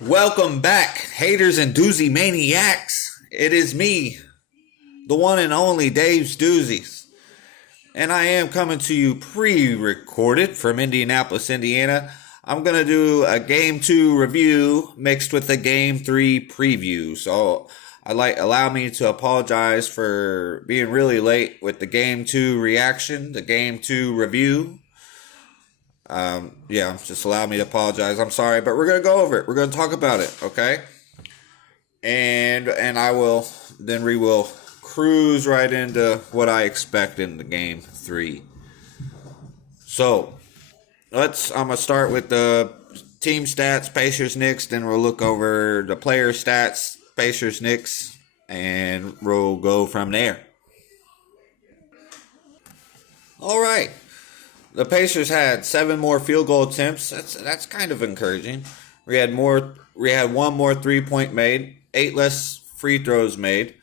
Welcome back, haters and doozy maniacs. It is me, the one and only Dave's Doozies. And I am coming to you pre-recorded from Indianapolis, Indiana. I'm going to do a Game 2 review mixed with a Game 3 preview. So allow me to apologize for being really late with the Game 2 reaction, the Game 2 review. Just allow me to apologize. I'm sorry, but we're going to go over it. We're going to talk about it, okay? And we will cruise right into what I expect in the Game 3. So, I'm going to start with the team stats, Pacers, Knicks, then we'll look over the player stats, Pacers, Knicks, and we'll go from there. All right. The Pacers had 7 more field goal attempts. That's kind of encouraging. We had 1 more 3-point made, 8 less free throws made.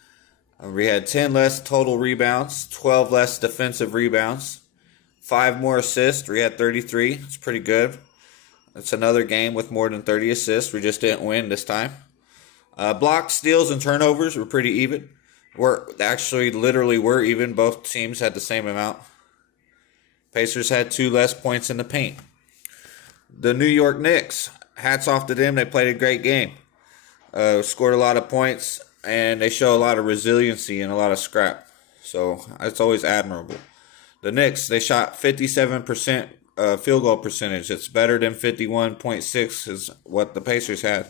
We had 10 less total rebounds, 12 less defensive rebounds, 5 more assists. We had 33. It's pretty good. It's another game with more than 30 assists. We just didn't win this time. Blocks, steals, and turnovers were pretty even. Were even. Both teams had the same amount. Pacers had 2 less points in the paint. The New York Knicks, hats off to them. They played a great game. Scored a lot of points, and they show a lot of resiliency and a lot of scrap. So it's always admirable. The Knicks, they shot 57% field goal percentage. It's better than 51.6 is what the Pacers had.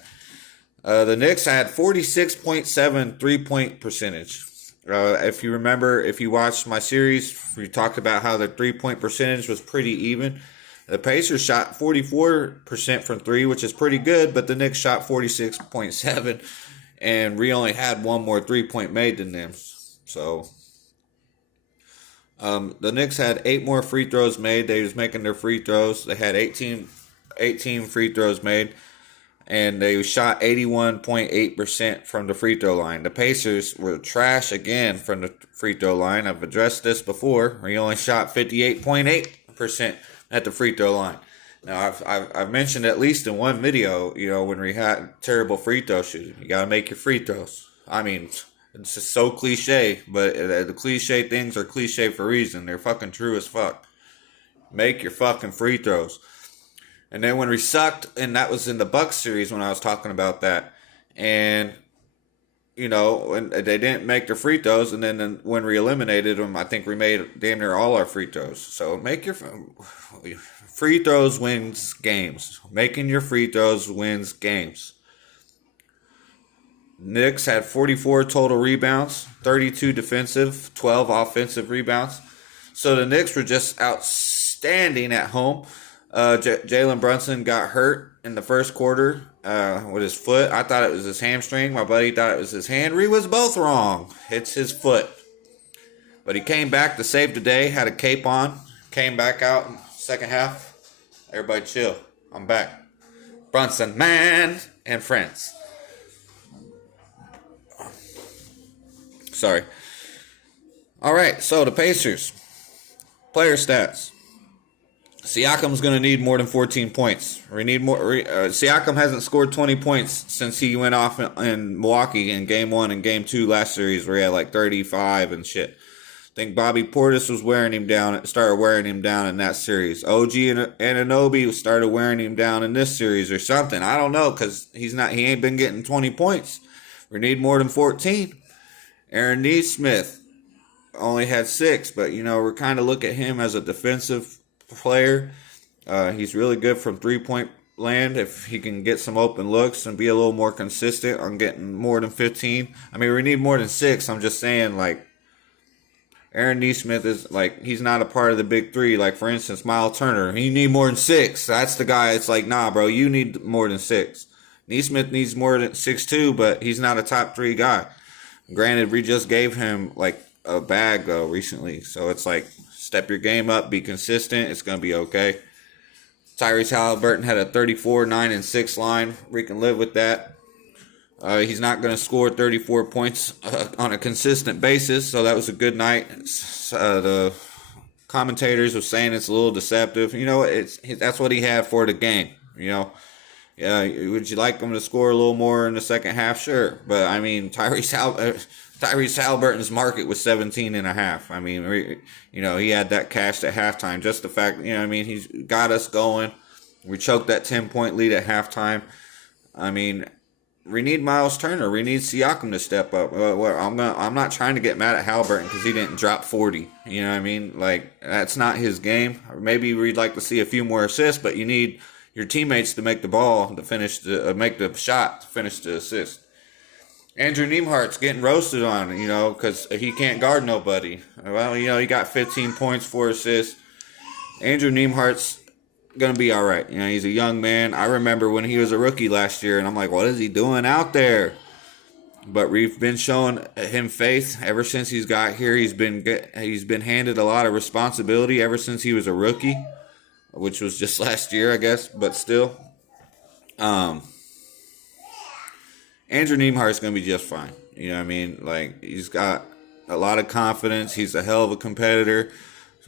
The Knicks had 46.7 three-point percentage. If you remember, if you watched my series, we talked about how the 3-point percentage was pretty even. The Pacers shot 44% from 3, which is pretty good, but the Knicks shot 46.7, and we only had 1 more 3-point made than them. So, the Knicks had 8 more free throws made. They was making their free throws. They had 18 free throws made. And they shot 81.8% from the free throw line. The Pacers were trash again from the free throw line. I've addressed this before. We only shot 58.8% at the free throw line. Now, I've mentioned at least in one video, when we had terrible free throw shooting. You got to make your free throws. I mean, it's just so cliche, but the cliche things are cliche for a reason. They're fucking true as fuck. Make your fucking free throws. And then when we sucked, and that was in the Bucks series when I was talking about that, and when they didn't make their free throws, and then when we eliminated them, I think we made damn near all our free throws. So make your free throws wins games. Making your free throws wins games. Knicks had 44 total rebounds, 32 defensive, 12 offensive rebounds. So the Knicks were just outstanding at home. Jalen Brunson got hurt in the first quarter with his foot. I thought it was his hamstring. My buddy thought it was his hand. We was both wrong. It's his foot. But he came back to save the day, had a cape on, came back out in the second half. Everybody chill. I'm back. Brunson, man, and friends. Sorry. All right, so the Pacers. Player stats. Siakam's going to need more than 14 points. We need more. Siakam hasn't scored 20 points since he went off in Milwaukee in Game 1 and Game 2 last series where he had like 35 and shit. I think Bobby Portis was started wearing him down in that series. OG and Anunoby started wearing him down in this series or something. I don't know because he ain't been getting 20 points. We need more than 14. Aaron Nesmith only had 6, but we're kind of look at him as a defensive player. He's really good from 3-point land if he can get some open looks and be a little more consistent on getting more than 15. I mean, we need more than 6. I'm just saying, like, Aaron Nesmith is, like, he's not a part of the big 3. Like, for instance, Miles Turner, he need more than 6. That's the guy. It's like, nah, bro, you need more than 6. Nesmith needs more than 6 too, but he's not a top 3 guy. Granted, we just gave him, like, a bag, though, recently. So it's like, step your game up, be consistent. It's going to be okay. Tyrese Halliburton had a 34, 9, and 6 line. We can live with that. He's not going to score 34 points on a consistent basis, so that was a good night. The commentators were saying it's a little deceptive. That's what he had for the game. Yeah, would you like him to score a little more in the second half? Sure. But, I mean, Tyrese Halliburton's market was 17.5. I mean, he had that cashed at halftime. Just the fact, he's got us going. We choked that 10-point lead at halftime. I mean, we need Miles Turner. We need Siakam to step up. I'm not trying to get mad at Halliburton because he didn't drop 40. You know what I mean? Like, that's not his game. Maybe we'd like to see a few more assists, but you need your teammates to make the ball to finish make the shot to finish the assist. Andrew Nembhard's getting roasted on, because he can't guard nobody. Well, he got 15 points, 4 assists. Andrew Nembhard's going to be all right. He's a young man. I remember when he was a rookie last year, and I'm like, what is he doing out there? But we've been showing him faith ever since he's got here. He's been handed a lot of responsibility ever since he was a rookie, which was just last year, I guess, but still. Andrew Nembhard's going to be just fine. You know what I mean? Like, he's got a lot of confidence. He's a hell of a competitor.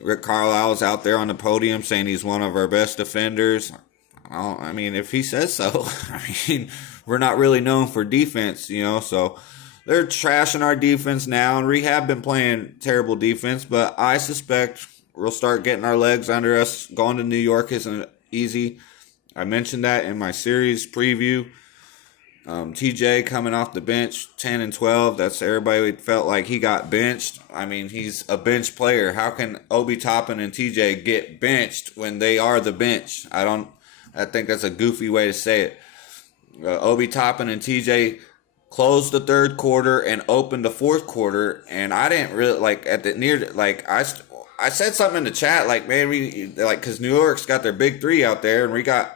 Rick Carlisle's out there on the podium saying he's one of our best defenders. I mean, if he says so. I mean, we're not really known for defense, so they're trashing our defense now, and we have been playing terrible defense, but I suspect we'll start getting our legs under us. Going to New York isn't easy. I mentioned that in my series preview. TJ coming off the bench, 10 and 12. That's everybody felt like he got benched. I mean, he's a bench player. How can Obi Toppin and TJ get benched when they are the bench? I think that's a goofy way to say it. Obi Toppin and TJ closed the third quarter and opened the fourth quarter, and I didn't really I said something in the chat because New York's got their big three out there, and we got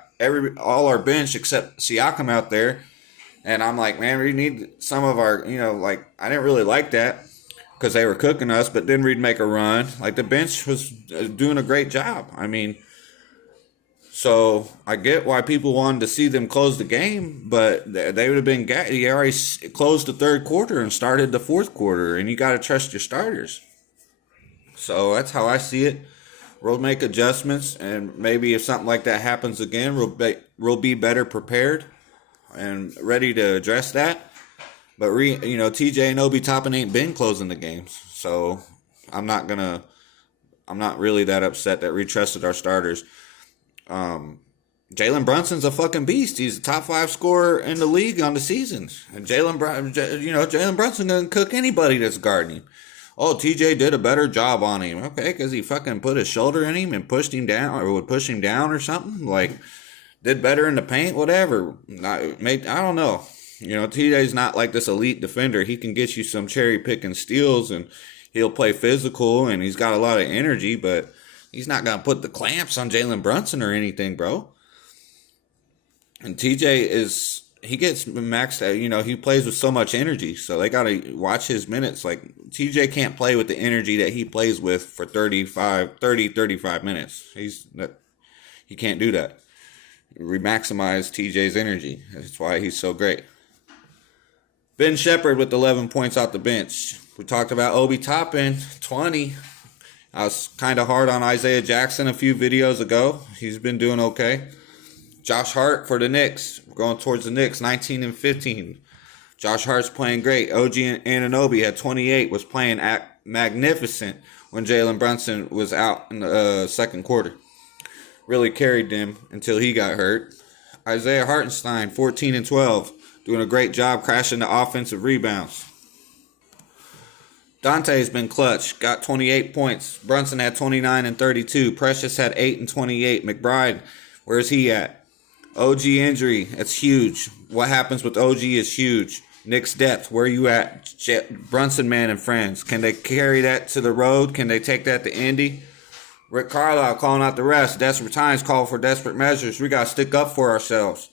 all our bench except Siakam out there. And I'm like, man, we need some of our, I didn't really like that because they were cooking us, but then we'd make a run. Like, the bench was doing a great job. I mean, so I get why people wanted to see them close the game, but they would have been, you already closed the third quarter and started the fourth quarter, and you got to trust your starters. So that's how I see it. We'll make adjustments, and maybe if something like that happens again, we'll be better prepared and ready to address that. But TJ and Obi Toppin ain't been closing the games, so I'm not really that upset that we trusted our starters. Jalen Brunson's a fucking beast. He's a top 5 scorer in the league on the season. And Jalen Brunson gonna cook anybody that's guarding him. Oh, TJ did a better job on him. Okay, because he fucking put his shoulder in him and pushed him down, or would push him down or something. Like, did better in the paint, whatever. I don't know. TJ's not like this elite defender. He can get you some cherry picking steals, and he'll play physical, and he's got a lot of energy, but he's not going to put the clamps on Jalen Brunson or anything, bro. And TJ he gets maxed out. He plays with so much energy, so they got to watch his minutes. Like, TJ can't play with the energy that he plays with for 35 minutes. He can't do that. We maximize TJ's energy. That's why he's so great. Ben Shepherd with 11 points off the bench. We talked about Obi Toppin, 20. I was kind of hard on Isaiah Jackson a few videos ago. He's been doing okay. Josh Hart for the Knicks. We're going towards the Knicks, 19 and 15. Josh Hart's playing great. OG Anunoby had 28, was playing magnificent when Jalen Brunson was out in the second quarter. Really carried them until he got hurt. Isaiah Hartenstein, 14 and 12, doing a great job crashing the offensive rebounds. Dante's been clutch, got 28 points. Brunson had 29 and 32. Precious had 8 and 28. McBride, where's he at? OG injury, that's huge. What happens with OG is huge. Knicks depth, where you at? Brunson, man, and friends. Can they carry that to the road? Can they take that to Indy? Rick Carlisle calling out the rest. Desperate times call for desperate measures. We got to stick up for ourselves.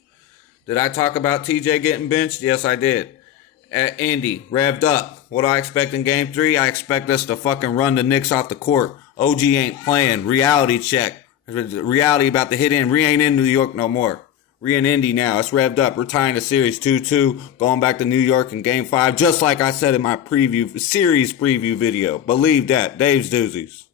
Did I talk about TJ getting benched? Yes, I did. At Indy, revved up. What do I expect in Game 3? I expect us to fucking run the Knicks off the court. OG ain't playing. Reality check. Reality about to hit in. We ain't in New York no more. We in Indy now. It's revved up. We're tying the series 2-2. Going back to New York in Game 5. Just like I said in my series preview video. Believe that. Dave's Doozies.